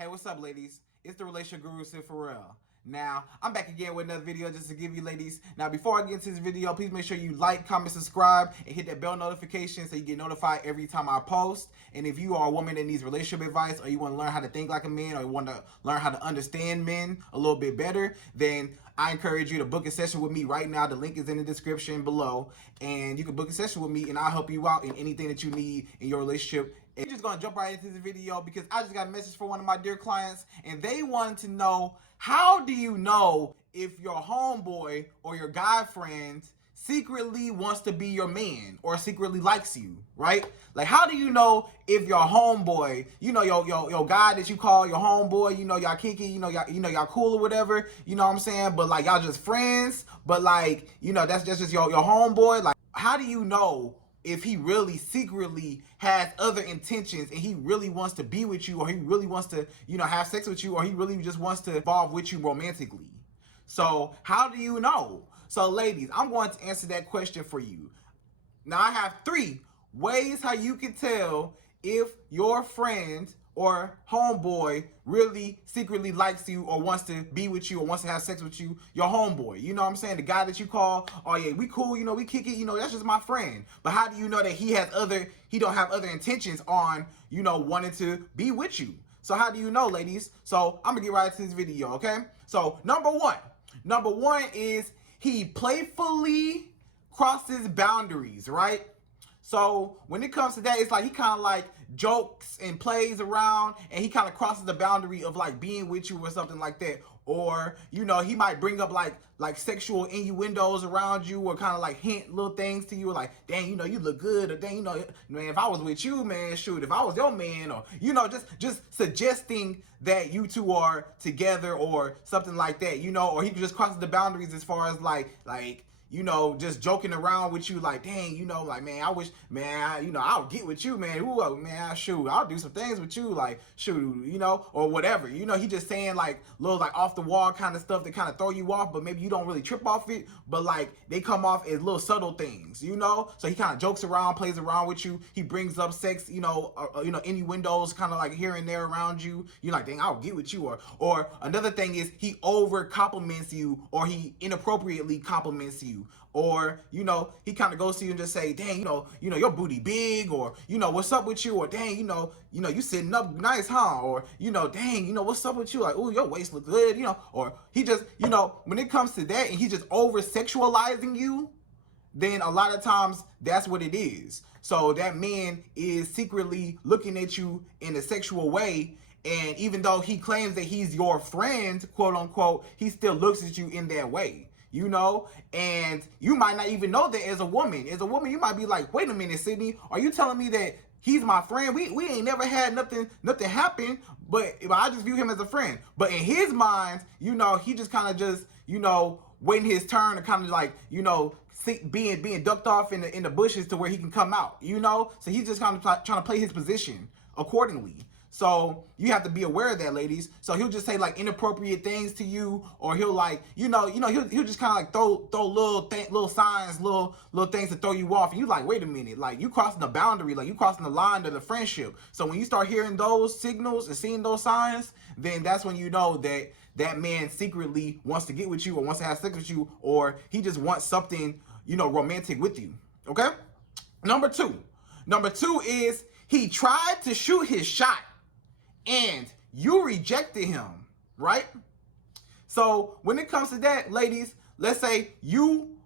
Hey, what's up, ladies? It's the relationship guru, Sydd Ferrell. Now, I'm back again with another video just to give you ladies. Now, before I get into this video, please make sure you like, comment, subscribe, and hit that bell notification so you get notified every time I post. And if you are a woman that needs relationship advice, or you want to learn how to think like a man, or you want to learn how to understand men a little bit better, then I encourage you to book a session with me right now. The link is in the description below. And you can book a session with me, and I'll help you out in anything that you need in your relationship. And I'm just going to jump right into this video because I just got a message from one of my dear clients, and they wanted to know, how do you know if your homeboy or your guy friend secretly wants to be your man or secretly likes you, right? Like, how do you know if your homeboy, you know, your guy that you call your homeboy, you know, y'all kiki, y'all cool or whatever, you know what I'm saying? But like, y'all just friends, but like, you know, that's just your homeboy. Like, how do you know if he really secretly has other intentions and he really wants to be with you, or he really wants to, you know, have sex with you, or he really just wants to involve with you romantically? So how do you know? So ladies, I'm going to answer that question for you. Now, I have 3 ways how you can tell if your friend or homeboy really secretly likes you or wants to be with you or wants to have sex with you. Your homeboy, you know what I'm saying? The guy that you call, oh yeah, we cool, you know, we kick it, you know, that's just my friend. But how do you know that he don't have other intentions on, you know, wanting to be with you? So how do you know, ladies? So I'm gonna get right into this video, okay? So number one is he playfully crosses boundaries, right? So when it comes to that, it's like he kind of like jokes and plays around, and he kind of crosses the boundary of like being with you or something like that. Or, you know, he might bring up like sexual innuendos around you, or kind of like hint little things to you, like, dang, you know, you look good, or dang, you know, man, if I was with you, man, shoot, if I was your man, or, you know, just suggesting that you two are together or something like that, you know. Or he just crosses the boundaries as far as like, you know, just joking around with you, like, dang, you know, like, man, I wish, man, you know, I'll get with you, man. Ooh, man, shoot, I'll do some things with you, like, shoot, you know, or whatever. You know, he just saying, like, little, like, off-the-wall kind of stuff that kind of throw you off, but maybe you don't really trip off it, but, like, they come off as little subtle things, you know? So he kind of jokes around, plays around with you. He brings up sex, you know, innuendos kind of, like, here and there around you. You're like, dang, I'll get with you. Or another thing is he over-compliments you, or he inappropriately compliments you. Or, you know, he kind of goes to you and just say, dang, you know, your booty big, or, you know, what's up with you? Or, dang, you know, you sitting up nice, huh? Or, you know, dang, you know, what's up with you? Like, ooh, your waist look good, you know. Or he just, you know, when it comes to that and he's just over sexualizing you, then a lot of times that's what it is. So that man is secretly looking at you in a sexual way. And even though he claims that he's your friend, quote unquote, he still looks at you in that way. You know, and you might not even know that as a woman. As a woman, you might be like, wait a minute, Sydney, are you telling me that he's my friend? We ain't never had nothing happen, but I just view him as a friend. But in his mind, you know, he just kind of just, you know, waiting his turn to kind of like, you know, being ducked off in the bushes to where he can come out, you know? So he's just kind of trying to play his position accordingly. So you have to be aware of that, ladies. So he'll just say like inappropriate things to you, or he'll like, he'll just kind of like throw little signs, little things to throw you off. And you like, wait a minute, like you crossing the boundary, like you crossing the line of the friendship. So when you start hearing those signals and seeing those signs, then that's when you know that that man secretly wants to get with you, or wants to have sex with you, or he just wants something, you know, romantic with you. Okay? Number two is he tried to shoot his shot, and you rejected him, right? So when it comes to that, ladies, let's say you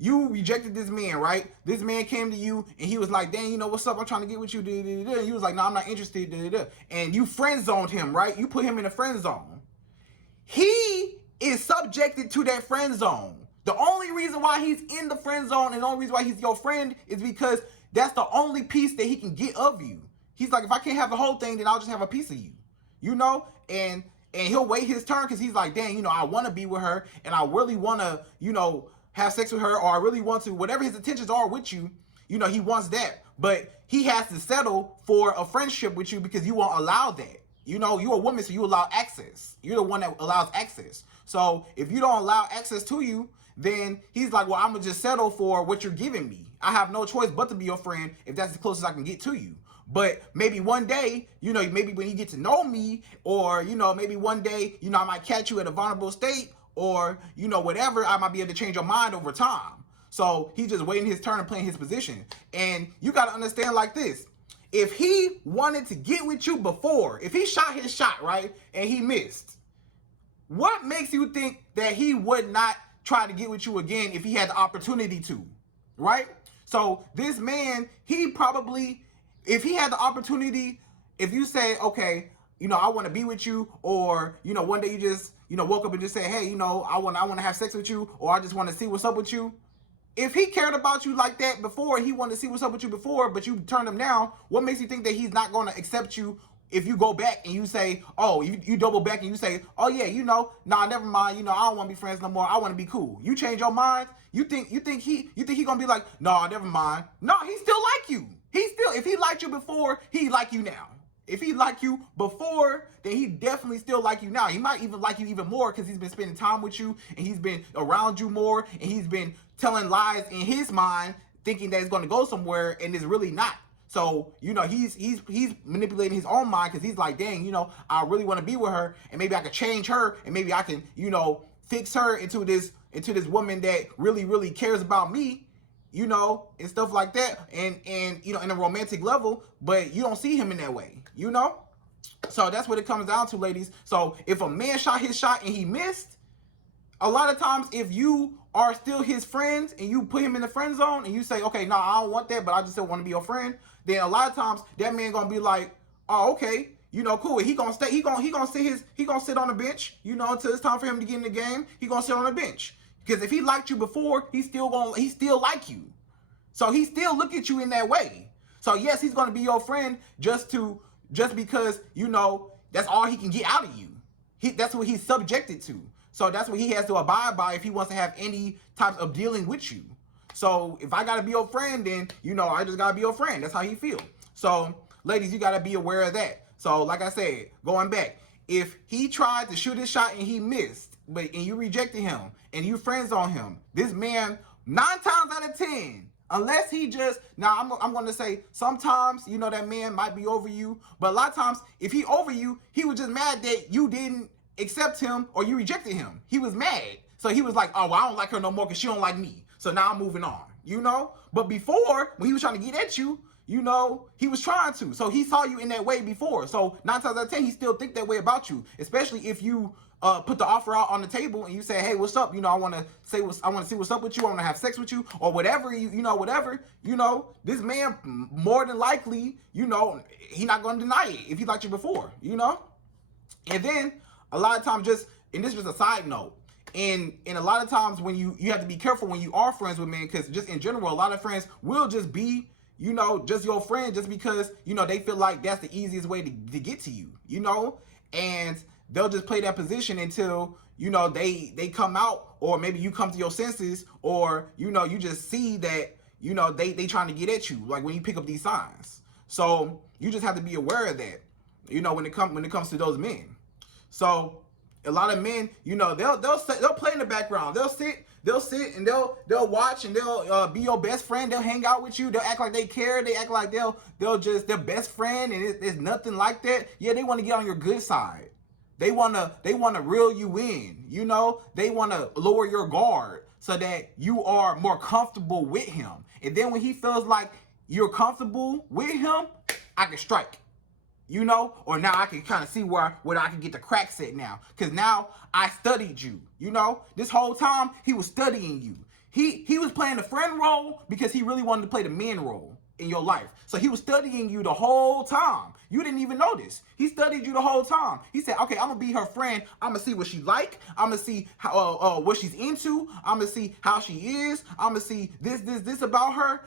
rejected this man, right? This man came to you and he was like, dang, you know, what's up? I'm trying to get with you. And he was like, no, I'm not interested. And you friend zoned him, right? You put him in the friend zone. He is subjected to that friend zone. The only reason why he's in the friend zone and the only reason why he's your friend is because that's the only piece that he can get of you. He's like, if I can't have the whole thing, then I'll just have a piece of you, you know? And he'll wait his turn because he's like, dang, you know, I want to be with her and I really want to, you know, have sex with her, or I really want to, whatever his intentions are with you, you know, he wants that. But he has to settle for a friendship with you because you won't allow that. You know, you're a woman, so you allow access. You're the one that allows access. So if you don't allow access to you, then he's like, well, I'm going to just settle for what you're giving me. I have no choice but to be your friend if that's the closest I can get to you. But maybe one day, maybe when you get to know me, or, maybe one day, I might catch you at a vulnerable state, or, whatever, I might be able to change your mind over time. So he's just waiting his turn and playing his position. And you got to understand like this. If he wanted to get with you before, if he shot his shot, right, and he missed, what makes you think that he would not try to get with you again if he had the opportunity to, right? So this man, he probably, if he had the opportunity, if you say, okay, I want to be with you, or, one day you just, woke up and just say, hey, I want to have sex with you, or I just want to see what's up with you. If he cared about you like that before, he wanted to see what's up with you before, but you turned him down, what makes you think that he's not going to accept you if you go back and you say, oh, you double back and you say, oh yeah, nah, never mind, I don't want to be friends no more, I want to be cool. You change your mind, you think he gonna be like, nah, never mind. No, he still like you. If he liked you before, he like you now. If he liked you before, then he definitely still like you now. He might even like you even more because he's been spending time with you, and he's been around you more, and he's been telling lies in his mind, thinking that it's going to go somewhere, and it's really not. So, he's manipulating his own mind because he's like, dang, I really want to be with her, and maybe I could change her, and maybe I can, fix her into this woman that really, really cares about me, and stuff like that, and in a romantic level, but you don't see him in that way, So that's what it comes down to, ladies. So if a man shot his shot and he missed, a lot of times if you are still his friends and you put him in the friend zone and you say, okay, no, I don't want that, but I just still want to be your friend, then a lot of times that man gonna be like, oh, okay, cool. He gonna stay. He gonna sit on the bench, until it's time for him to get in the game. He gonna sit on the bench because if he liked you before, he still like you. So he still look at you in that way. So yes, he's gonna be your friend just because that's all he can get out of you. That's what he's subjected to. So that's what he has to abide by if he wants to have any types of dealing with you. So if I gotta be your friend, then I just gotta be your friend. That's how he feel. So ladies, you gotta be aware of that. So like I said, going back, if he tried to shoot his shot and he missed, and you rejected him and you friends on him, this man 9 times out of 10, unless he just, now I'm going to say sometimes, that man might be over you, but a lot of times if he over you, he was just mad that you didn't accept him or you rejected him. He was mad. So he was like, oh, well, I don't like her no more because she don't like me. So now I'm moving on, But before, when he was trying to get at you, he was trying to. So he saw you in that way before. So 9 times out of 10, he still think that way about you, especially if you put the offer out on the table and you say, hey, what's up? I want to see what's up with you. I want to have sex with you or whatever, this man more than likely, he not going to deny it if he liked you before, And then a lot of times and this is just a side note, and a lot of times when you have to be careful when you are friends with men, because just in general, a lot of friends will just be, just your friend just because, they feel like that's the easiest way to get to you, and they'll just play that position until, they come out, or maybe you come to your senses, or, you just see that, they trying to get at you, like when you pick up these signs. So you just have to be aware of that, when it comes to those men. So a lot of men, they'll play in the background. They'll sit and they'll watch, and they'll be your best friend. They'll hang out with you. They'll act like they care. They act like they'll just their best friend, and it's nothing like that. Yeah, they want to get on your good side. They wanna reel you in. They wanna lower your guard so that you are more comfortable with him. And then when he feels like you're comfortable with him, I can strike. Or now I can kind of see where I can get the cracks at now. Because now I studied you, This whole time, he was studying you. He was playing the friend role because he really wanted to play the man role in your life. So he was studying you the whole time. You didn't even notice. He studied you the whole time. He said, okay, I'm going to be her friend. I'm going to see what she like. I'm going to see how, what she's into. I'm going to see how she is. I'm going to see this about her.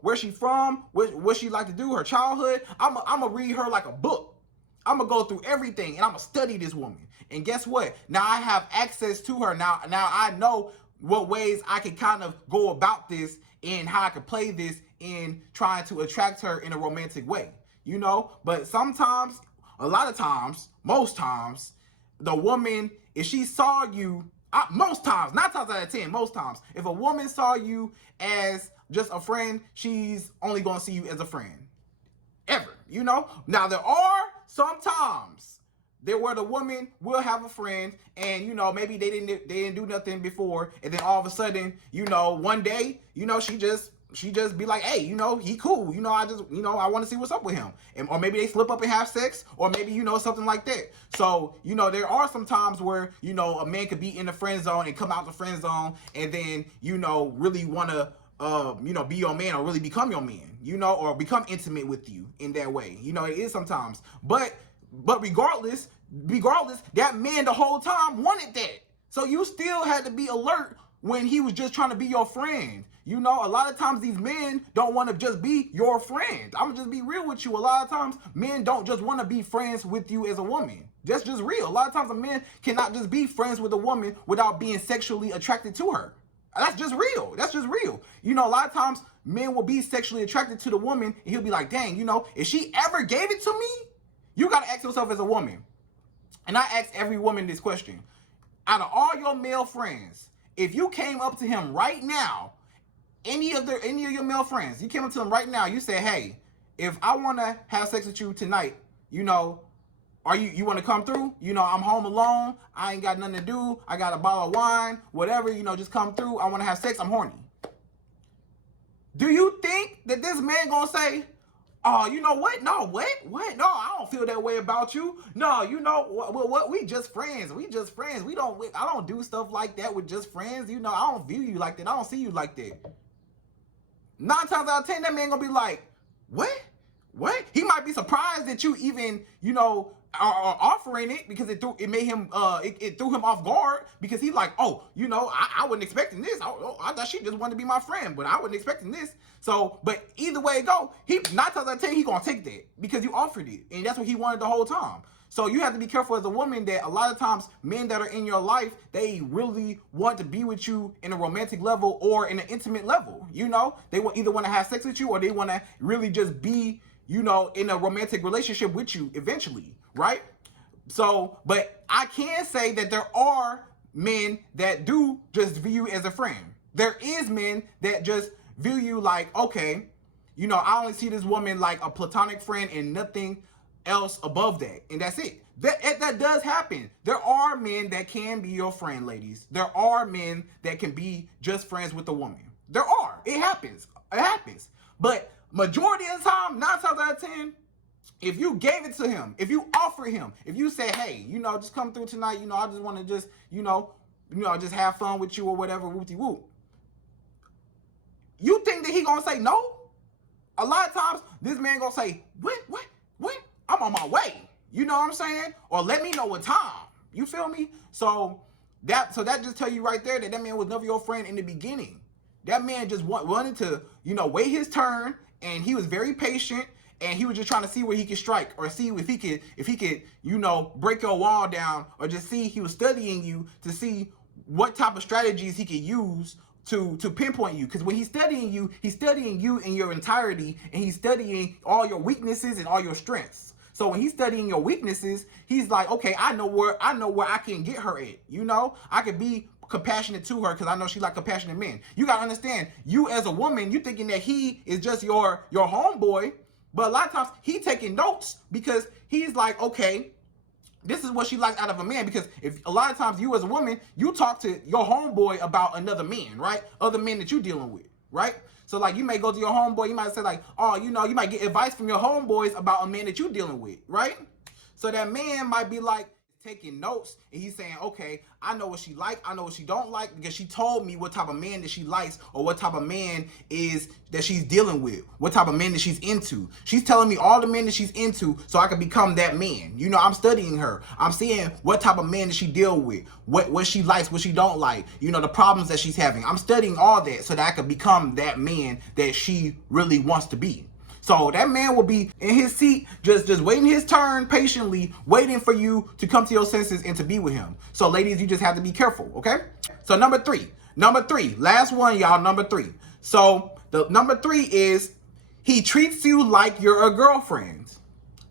Where she from, what she like to do, her childhood. I'm going to read her like a book. I'm going to go through everything, and I'm going to study this woman. And guess what? Now I have access to her. Now I know what ways I can kind of go about this and how I can play this in trying to attract her in a romantic way, But sometimes, a lot of times, most times, the woman, if she saw you, most times, 9 times out of 10, most times, if a woman saw you as just a friend, she's only going to see you as a friend. ever, you know? Now, there are sometimes there where the woman will have a friend and, you know, maybe they didn't do nothing before, and then all of a sudden, you know, one day, you know, she just be like, hey, you know, he cool, you know, I want to see what's up with him. Or maybe they slip up and have sex, or maybe, you know, something like that. So, you know, there are some times where, you know, a man could be in the friend zone and come out the friend zone and then, you know, really want to you know, be your man or really become your man, you know, or become intimate with you in that way. You know, it is sometimes. But regardless, that man the whole time wanted that. So you still had to be alert when he was just trying to be your friend. You know, a lot of times these men don't want to just be your friend. I'm gonna just be real with you. A lot of times men don't just want to be friends with you as a woman. That's just real. A lot of times a man cannot just be friends with a woman without being sexually attracted to her. That's just real. That's just real. You know, a lot of times men will be sexually attracted to the woman and he'll be like, dang, you know, if she ever gave it to me, you got to ask yourself as a woman. And I ask every woman this question. Out of all your male friends, if you came up to him right now, any of your male friends, you came up to them right now, you said, hey, if I want to have sex with you tonight, you know, you want to come through? You know, I'm home alone. I ain't got nothing to do. I got a bottle of wine, whatever, you know, just come through. I want to have sex. I'm horny. Do you think that this man going to say, oh, you know what? No, what? No, I don't feel that way about you. No, you know what? We just friends. We I don't do stuff like that with just friends. You know, I don't view you like that. I don't see you like that. 9 times out of 10, that man going to be like, what? He might be surprised that you even, you know, are offering it, because it threw him off guard, because he's like, oh, you know, I wasn't expecting this. I thought she just wanted to be my friend, but I wasn't expecting this. So, but either way it go, 9 times out of 10, he gonna take that because you offered it, and that's what he wanted the whole time. So you have to be careful as a woman that a lot of times men that are in your life, they really want to be with you in a romantic level or in an intimate level. You know, they will either want to have sex with you, or they want to really just be, you know, in a romantic relationship with you eventually, right? So, but I can say that there are men that do just view you as a friend. There is men that just view you like, okay, you know, I only see this woman like a platonic friend and nothing else above that, and that's it. That does happen. There are men that can be your friend, ladies. There are men that can be just friends with a woman. There are. It happens. But majority of the time, 9 times out of 10, if you gave it to him, if you offer him, if you say, hey, you know, just come through tonight, you know, I just want to just, you know, just have fun with you or whatever, whoop-de-whoop. You think that he gonna say no? A lot of times, this man gonna say, what? I'm on my way. You know what I'm saying? Or let me know what time. You feel me? So that just tell you right there that man was never your friend in the beginning. That man just wanted to, you know, wait his turn, and he was very patient, and he was just trying to see where he could strike, or see if he could, you know, break your wall down, or just see, he was studying you to see what type of strategies he could use to pinpoint you. Because when he's studying you in your entirety, and he's studying all your weaknesses and all your strengths. So when he's studying your weaknesses, he's like, okay, I know where I can get her at. You know, I could be compassionate to her because I know she like compassionate men. You gotta understand, you as a woman, you thinking that he is just your homeboy, but a lot of times he taking notes, because he's like, okay, this is what she likes out of a man. Because if a lot of times you as a woman, you talk to your homeboy about another man, right? Other men that you're dealing with, right? So like, you may go to your homeboy, you might say like, oh, you know, you might get advice from your homeboys about a man that you're dealing with, right? So that man might be like taking notes, and he's saying, okay, I know what she like, I know what she don't like, because she told me what type of man that she likes, or what type of man is that she's dealing with, what type of man that she's into. She's telling me all the men that she's into, so I can become that man. You know, I'm studying her. I'm seeing what type of man that she deal with, what she likes, what she don't like, you know, the problems that she's having. I'm studying all that so that I can become that man that she really wants to be. So that man will be in his seat, just waiting his turn, patiently waiting for you to come to your senses and to be with him. So ladies, you just have to be careful, okay? So number three, last one, y'all, number 3. So the number 3 is, he treats you like you're a girlfriend.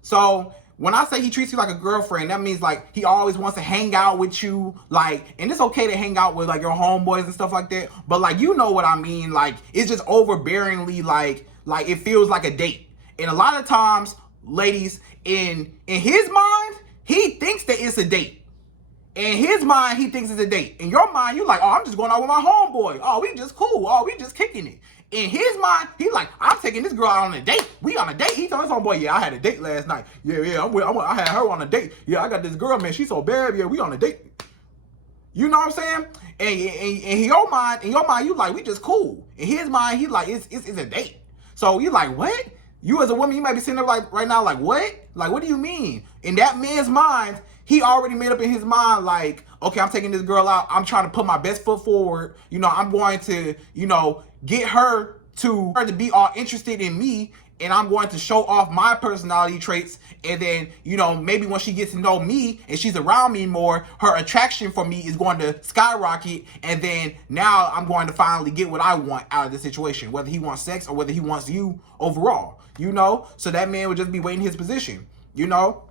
So when I say he treats you like a girlfriend, that means like he always wants to hang out with you, like, and it's okay to hang out with like your homeboys and stuff like that, but like, you know what I mean, like, it's just overbearingly, like it feels like a date. And a lot of times, ladies, in his mind, he thinks that it's a date. In his mind, he thinks it's a date. In your mind, you're like, oh, I'm just going out with my homeboy. Oh, we just cool. Oh, we just kicking it. In his mind, he's like, I'm taking this girl out on a date. We on a date. He told his homeboy, yeah, I had a date last night. Yeah, I had her on a date. Yeah, I got this girl, man. She's so bad. Yeah, we on a date. You know what I'm saying? And in your mind, you like, we just cool. In his mind, he like, it's a date. So you like, what? You as a woman, you might be sitting there like right now, like, what? Like, what do you mean? In that man's mind, he already made up in his mind, like, okay, I'm taking this girl out. I'm trying to put my best foot forward. You know, I'm going to, you know, get her to be all interested in me, and I'm going to show off my personality traits. And then, you know, maybe when she gets to know me and she's around me more, her attraction for me is going to skyrocket. And then now I'm going to finally get what I want out of the situation, whether he wants sex or whether he wants you overall, you know? So that man would just be waiting his position, you know?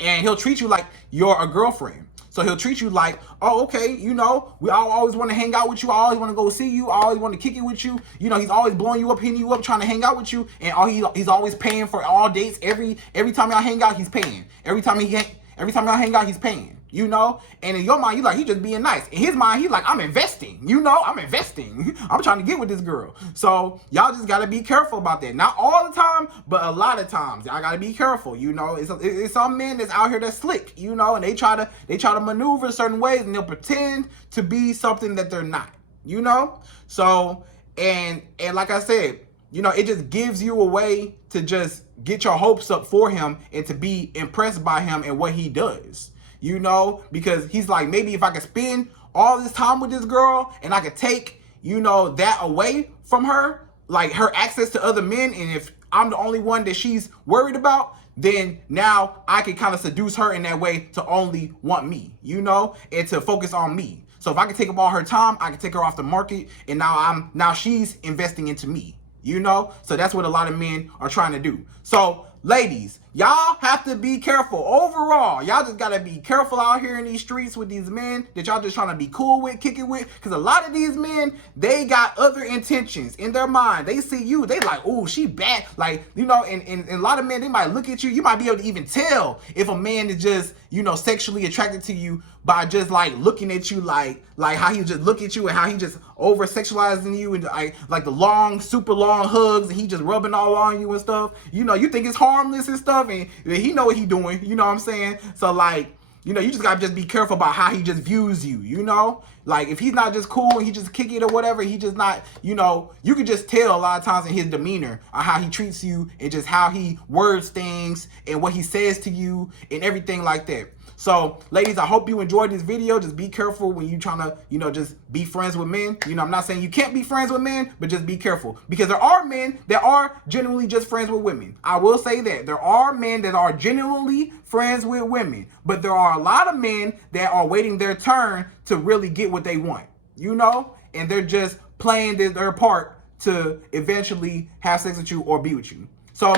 And he'll treat you like you're a girlfriend. So he'll treat you like, oh, okay, you know, I always want to hang out with you. I always want to go see you. I always want to kick it with you. You know, he's always blowing you up, hitting you up, trying to hang out with you. And he's always paying for all dates. Every time y'all hang out, he's paying. Every time y'all hang out, he's paying. You know? And in your mind, you like, he just being nice. In his mind, he like, I'm investing. You know, I'm investing. I'm trying to get with this girl. So y'all just gotta be careful about that. Not all the time, but a lot of times. Y'all gotta be careful. You know, it's some men that's out here that's slick, you know, and they try to maneuver certain ways, and they'll pretend to be something that they're not, you know? So, and like I said, you know, it just gives you a way to just get your hopes up for him and to be impressed by him and what he does. You know, because he's like, maybe if I could spend all this time with this girl and I could take, you know, that away from her, like her access to other men, and if I'm the only one that she's worried about, then now I can kind of seduce her in that way to only want me, you know, and to focus on me. So if I can take up all her time, I can take her off the market, and now she's investing into me, you know? So that's what a lot of men are trying to do. So ladies, y'all have to be careful. Overall, y'all just gotta be careful out here in these streets with these men that y'all just trying to be cool with, kick it with. Because a lot of these men, they got other intentions in their mind. They see you, they like, oh, she bad. Like, you know, and a lot of men, they might look at you. You might be able to even tell if a man is just, you know, sexually attracted to you by just like looking at you, like how he just look at you and how he just over sexualizing you, and like the long, super long hugs, and he just rubbing all on you and stuff. You know, you think it's harmless and stuff, and he know what he doing. You know what I'm saying? So like, you know, you just gotta just be careful about how he just views you. You know, like if he's not just cool and he just kick it or whatever, he just not, you know, you can just tell a lot of times in his demeanor on how he treats you and just how he words things and what he says to you and everything like that. So, ladies, I hope you enjoyed this video. Just be careful when you're trying to, you know, just be friends with men. You know, I'm not saying you can't be friends with men, but just be careful. Because there are men that are genuinely just friends with women. I will say that. There are men that are genuinely friends with women. But there are a lot of men that are waiting their turn to really get what they want. You know? And they're just playing their part to eventually have sex with you or be with you. So,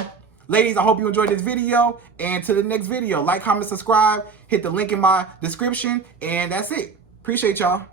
ladies, I hope you enjoyed this video, and to the next video, like, comment, subscribe, hit the link in my description, and that's it. Appreciate y'all.